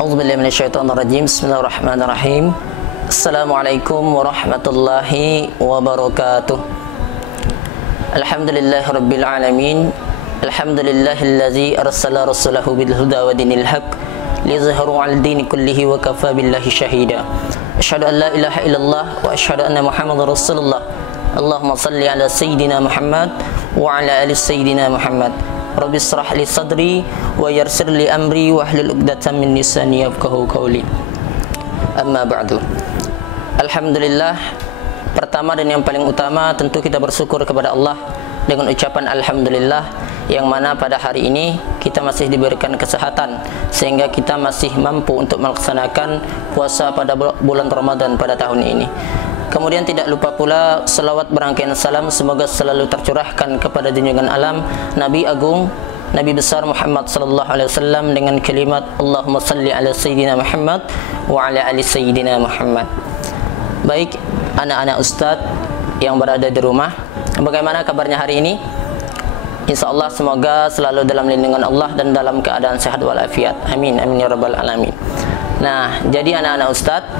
A'udzubillahiminasyaitonirrajim. Bismillahirrahmanirrahim. Assalamualaikum warahmatullahi wabarakatuh. Alhamdulillahirabbil alamin. Alhamdulillahillazi arsala rasulahu bil huda wa dinil haq liyuzhirahu 'alal dini kullihi wa kafa billahi shahida. Asyhadu an la ilaha illallah wa asyhadu anna Muhammadar Rasulullah. Allahumma shalli ala sayyidina Muhammad wa ala ali sayyidina Muhammad. Rabbi shrah li sadri wa yassir li amri wahlul 'uqdatam min lisani yafqahu qawli. Amma ba'du. Alhamdulillah, pertama dan yang paling utama tentu kita bersyukur kepada Allah dengan ucapan alhamdulillah, yang mana pada hari ini kita masih diberikan kesehatan sehingga kita masih mampu untuk melaksanakan puasa pada bulan Ramadan pada tahun ini. Kemudian tidak lupa pula selawat berangkaian salam semoga selalu tercurahkan kepada junjungan alam Nabi Agung, Nabi besar Muhammad sallallahu alaihi wasallam dengan kalimat Allahumma salli ala sayyidina Muhammad wa ala ali sayyidina Muhammad. Baik, anak-anak ustadz yang berada di rumah, bagaimana kabarnya hari ini? Insyaallah semoga selalu dalam lindungan Allah dan dalam keadaan sehat walafiat. Amin amin ya rabbal alamin. Nah, jadi anak-anak ustadz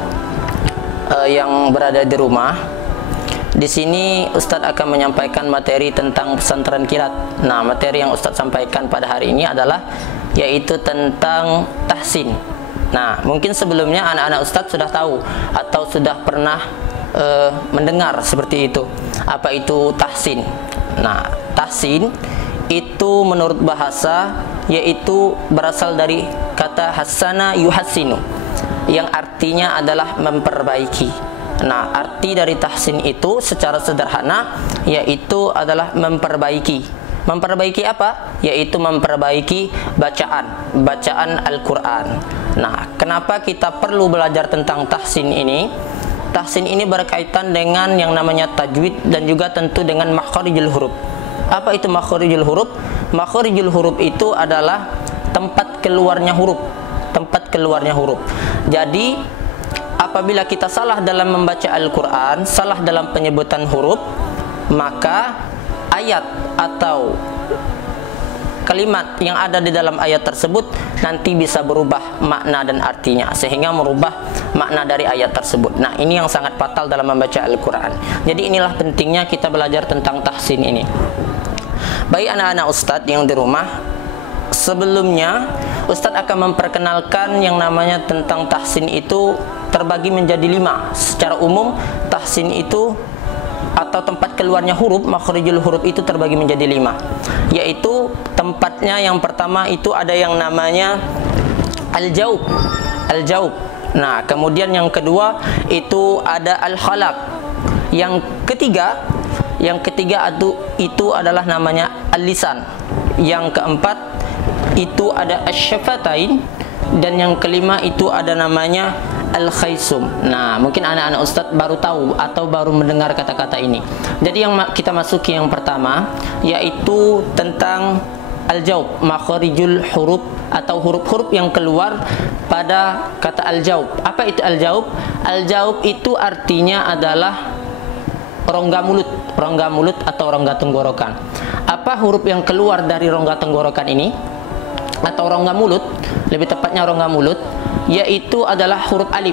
yang berada di rumah, di sini Ustadz akan menyampaikan materi tentang pesantren kilat. Nah, materi yang Ustadz sampaikan pada hari ini adalah yaitu tentang tahsin. Nah, mungkin sebelumnya anak-anak Ustadz sudah tahu atau sudah pernah mendengar seperti itu. Apa itu tahsin? Nah, tahsin itu menurut bahasa yaitu berasal dari kata hasana yuhassinu, yang artinya adalah memperbaiki. Nah, arti dari tahsin itu secara sederhana yaitu adalah memperbaiki. Memperbaiki apa? Yaitu memperbaiki bacaan Al-Quran. Nah, kenapa kita perlu belajar tentang tahsin ini? Tahsin ini berkaitan dengan yang namanya tajwid dan juga tentu dengan makharijul huruf. Apa itu makharijul huruf? Makharijul huruf itu adalah tempat keluarnya huruf. Tempat keluarnya huruf. Jadi apabila kita salah dalam membaca Al-Quran, salah dalam penyebutan huruf, maka ayat atau kalimat yang ada di dalam ayat tersebut nanti bisa berubah makna dan artinya, sehingga merubah makna dari ayat tersebut. Nah, ini yang sangat fatal dalam membaca Al-Quran. Jadi inilah pentingnya kita belajar tentang tahsin ini. Baik anak-anak ustadz yang di rumah, sebelumnya Ustadz akan memperkenalkan yang namanya tentang tahsin itu terbagi menjadi 5. Secara umum tahsin itu atau tempat keluarnya huruf, makharijul huruf itu terbagi menjadi 5. Yaitu tempatnya yang pertama itu ada yang namanya al-jaub. Al-jaub. Nah, kemudian yang kedua itu ada al-khalaq. Yang ketiga itu adalah namanya al-lisan. Yang keempat itu ada asy-syafatain, dan yang kelima itu ada namanya al-khaysum. Nah, mungkin anak-anak ustadz baru tahu atau baru mendengar kata-kata ini. Jadi yang kita masuki yang pertama yaitu tentang al-jaub, makharijul huruf atau huruf-huruf yang keluar pada kata al-jaub. Apa itu al-jaub? Al-jaub itu artinya adalah rongga mulut atau rongga tenggorokan. Apa huruf yang keluar dari rongga tenggorokan ini atau rongga mulut, lebih tepatnya rongga mulut, yaitu adalah huruf alif.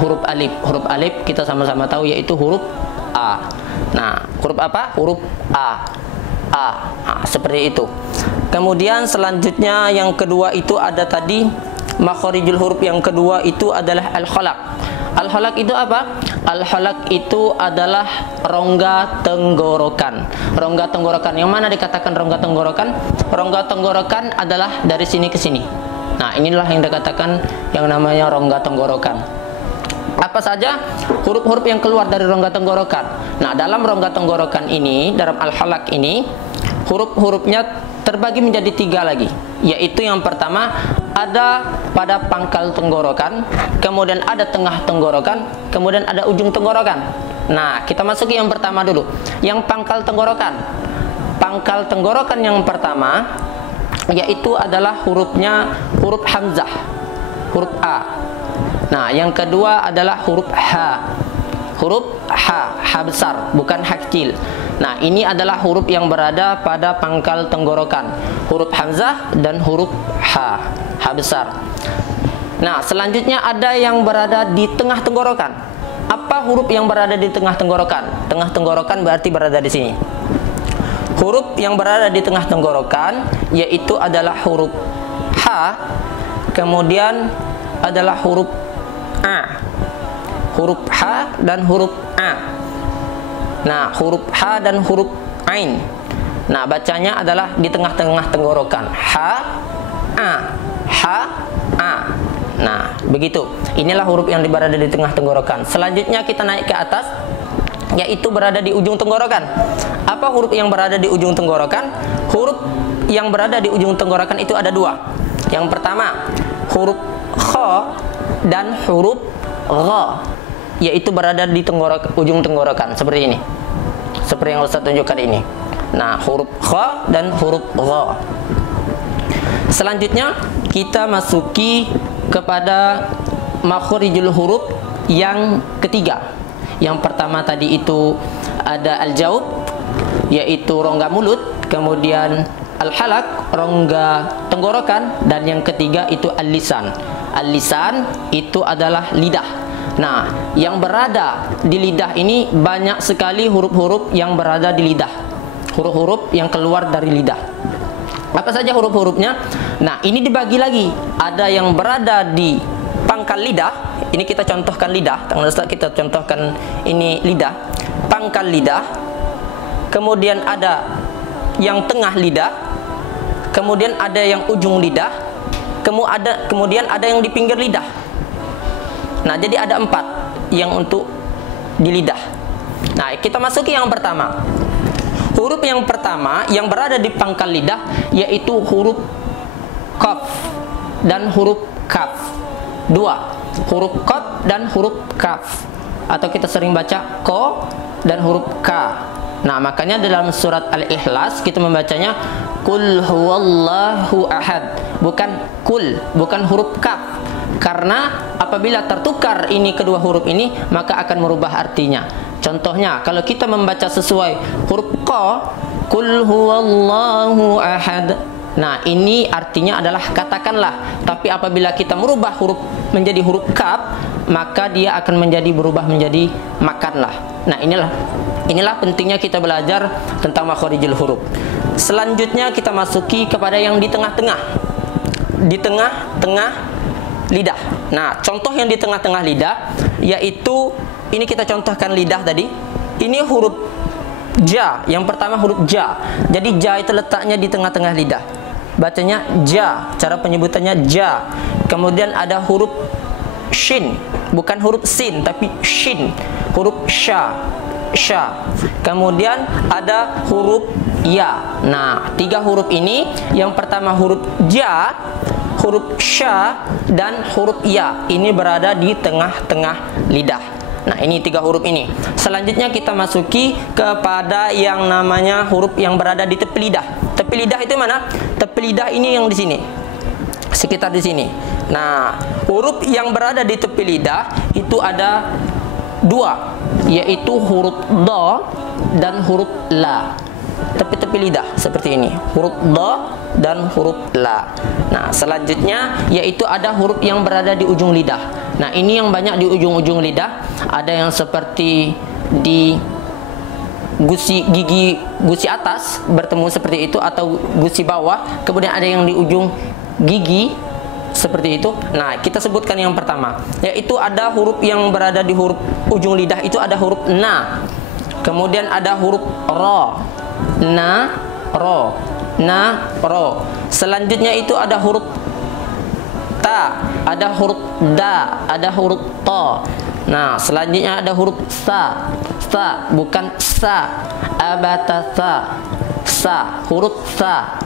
Huruf alif kita sama-sama tahu yaitu huruf A. Nah, huruf apa? Huruf A. Nah, seperti itu. Kemudian selanjutnya yang kedua itu ada tadi makharijul huruf yang kedua itu adalah al-khalaq. Al-khalaq itu apa? Al-khalaq itu adalah rongga tenggorokan. Rongga tenggorokan. Yang mana dikatakan rongga tenggorokan? Rongga tenggorokan adalah dari sini ke sini. Nah, inilah yang dikatakan yang namanya rongga tenggorokan. Apa saja huruf-huruf yang keluar dari rongga tenggorokan? Nah, dalam rongga tenggorokan ini, dalam al-khalaq ini, huruf-hurufnya terbagi menjadi 3 lagi. Yaitu yang pertama ada pada pangkal tenggorokan, kemudian ada tengah tenggorokan, kemudian ada ujung tenggorokan. Nah, kita masuki yang pertama dulu, yang pangkal tenggorokan. Pangkal tenggorokan yang pertama yaitu adalah hurufnya huruf hamzah, huruf A. Nah, yang kedua adalah huruf H. Huruf H besar, bukan H kecil. Nah, ini adalah huruf yang berada pada pangkal tenggorokan, huruf hamzah dan huruf H besar. Nah, selanjutnya ada yang berada di tengah tenggorokan. Apa huruf yang berada di tengah tenggorokan? Tengah tenggorokan berarti berada di sini. Huruf yang berada di tengah tenggorokan yaitu adalah huruf H, kemudian adalah huruf A. Huruf H dan huruf A. Nah, huruf H dan huruf Ain. Nah, bacanya adalah di tengah-tengah tenggorokan. H, A. H, A. Nah, begitu. Inilah huruf yang berada di tengah tenggorokan. Selanjutnya kita naik ke atas, yaitu berada di ujung tenggorokan. Apa huruf yang berada di ujung tenggorokan? Huruf yang berada di ujung tenggorokan itu ada dua. Yang pertama, huruf kha dan huruf gha, yaitu berada di ujung tenggorokan seperti ini, seperti yang Ustaz tunjukkan ini. Nah, huruf kha dan huruf gha. Selanjutnya kita masuki kepada makhorijul huruf yang ketiga. Yang pertama tadi itu ada al-jaub, yaitu rongga mulut, kemudian al-halak, rongga tenggorokan, dan yang ketiga itu al-lisan. Al-lisan itu adalah lidah. Nah, yang berada di lidah ini banyak sekali huruf-huruf yang berada di lidah, huruf-huruf yang keluar dari lidah. Apa saja huruf-hurufnya? Nah, ini dibagi lagi. Ada yang berada di pangkal lidah. Ini kita contohkan lidah. Kita contohkan ini lidah, pangkal lidah. Kemudian ada yang tengah lidah. Kemudian ada yang ujung lidah. Kemudian ada yang di pinggir lidah. Nah, jadi ada 4 yang untuk di lidah. Nah, kita masuki yang pertama. Huruf yang pertama yang berada di pangkal lidah yaitu huruf qaf dan huruf kaf. 2, huruf qaf dan huruf kaf. Atau kita sering baca ko dan huruf k. Nah, makanya dalam surat Al-Ikhlas kita membacanya Qul huwallahu ahad, bukan kul, bukan huruf kaf. Karena apabila tertukar ini kedua huruf ini, maka akan merubah artinya. Contohnya, kalau kita membaca sesuai huruf qa, Qul huwallahu ahad. Nah, ini artinya adalah katakanlah. Tapi apabila kita merubah huruf menjadi huruf kaf, maka dia akan berubah menjadi makanlah. Nah, inilah pentingnya kita belajar tentang makhorijul huruf. Selanjutnya kita masuki kepada yang di tengah-tengah. Di tengah-tengah lidah. Nah, contoh yang di tengah-tengah lidah yaitu ini kita contohkan lidah tadi. Ini huruf ja. Yang pertama huruf ja. Jadi ja itu letaknya di tengah-tengah lidah. Bacanya ja, cara penyebutannya ja. Kemudian ada huruf shin, bukan huruf sin tapi shin. Huruf sha, sha. Kemudian ada huruf ya. Nah, 3 huruf ini, yang pertama huruf ja, huruf sha, dan huruf ya. Ini berada di tengah-tengah lidah. Nah, ini 3 huruf ini. Selanjutnya kita masuki kepada yang namanya huruf yang berada di tepi lidah. Tepi lidah itu mana? Tepi lidah ini yang di sini, sekitar di sini. Nah, huruf yang berada di tepi lidah itu ada 2, yaitu huruf do dan huruf la. Tepi-tepi lidah seperti ini, huruf do dan huruf la. Nah, selanjutnya yaitu ada huruf yang berada di ujung lidah. Nah, ini yang banyak di ujung-ujung lidah. Ada yang seperti di gigi gusi atas bertemu seperti itu, atau gusi bawah. Kemudian ada yang di ujung gigi seperti itu. Nah, kita sebutkan yang pertama, yaitu ada huruf yang berada di huruf ujung lidah itu ada huruf na. Kemudian ada huruf ro. Na, ro. Na, ro. Selanjutnya itu ada huruf ta, ada huruf da, ada huruf to. Nah, selanjutnya ada huruf sa. Sa, bukan sa. Abatasa. Sa, huruf sa,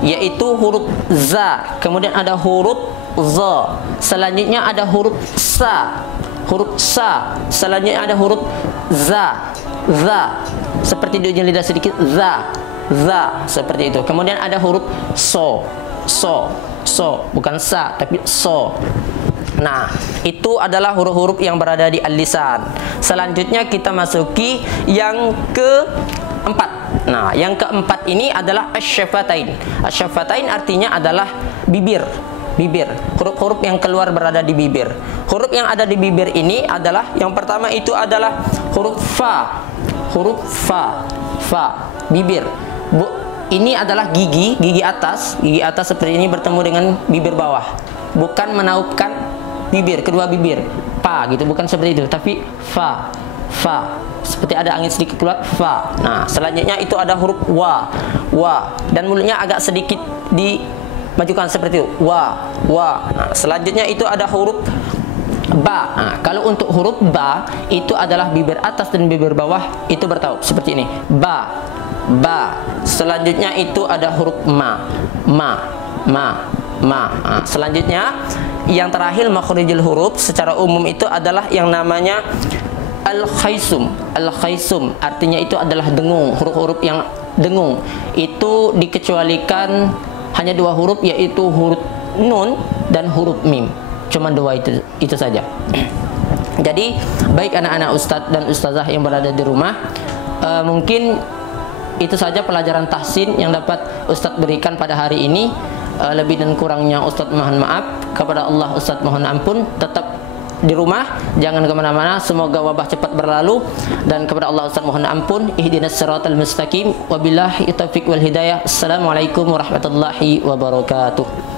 yaitu huruf za. Kemudian ada huruf za. Selanjutnya ada huruf sa, huruf sa. Selanjutnya ada huruf za, za. Seperti diuji lidah sedikit, za, za, seperti itu. Kemudian ada huruf so, so, so, bukan sa tapi so. Nah, itu adalah huruf-huruf yang berada di al-lisan. Selanjutnya kita masuki yang keempat. Nah, yang keempat ini adalah asy-syafatain. Asy-syafatain artinya adalah bibir. Bibir, huruf-huruf yang keluar berada di bibir. Huruf yang ada di bibir ini adalah, yang pertama itu adalah huruf fa. Huruf fa, fa, bibir. Ini adalah gigi, gigi atas seperti ini bertemu dengan bibir bawah. Bukan menaupkan bibir, kedua bibir, pa gitu, bukan seperti itu, tapi fa, fa, seperti ada angin sedikit keluar, fa. Nah, selanjutnya itu ada huruf wa, wa, dan mulutnya agak sedikit dimajukan seperti itu, wa, wa. Nah, selanjutnya itu ada huruf ba. Nah, kalau untuk huruf ba itu adalah bibir atas dan bibir bawah itu bertaup seperti ini, ba, ba. Selanjutnya itu ada huruf ma, ma, ma, ma. Nah, selanjutnya yang terakhir makhrijul huruf secara umum itu adalah yang namanya al-khaisum. Al-khaisum artinya itu adalah dengung, huruf-huruf yang dengung. Itu dikecualikan hanya dua huruf, yaitu huruf nun dan huruf mim. Cuma dua itu saja. Jadi baik anak-anak ustadz dan ustazah yang berada di rumah, mungkin itu saja pelajaran tahsin yang dapat ustadz berikan pada hari ini. Lebih dan kurangnya ustadz mohon maaf. Kepada Allah ustadz mohon ampun. Tetap di rumah, jangan kemana-mana. Semoga wabah cepat berlalu. Dan kepada Allah ustadz mohon ampun. Ihdinas siratal mustaqim. Wabillahi taufiq wal hidayah. Assalamualaikum warahmatullahi wabarakatuh.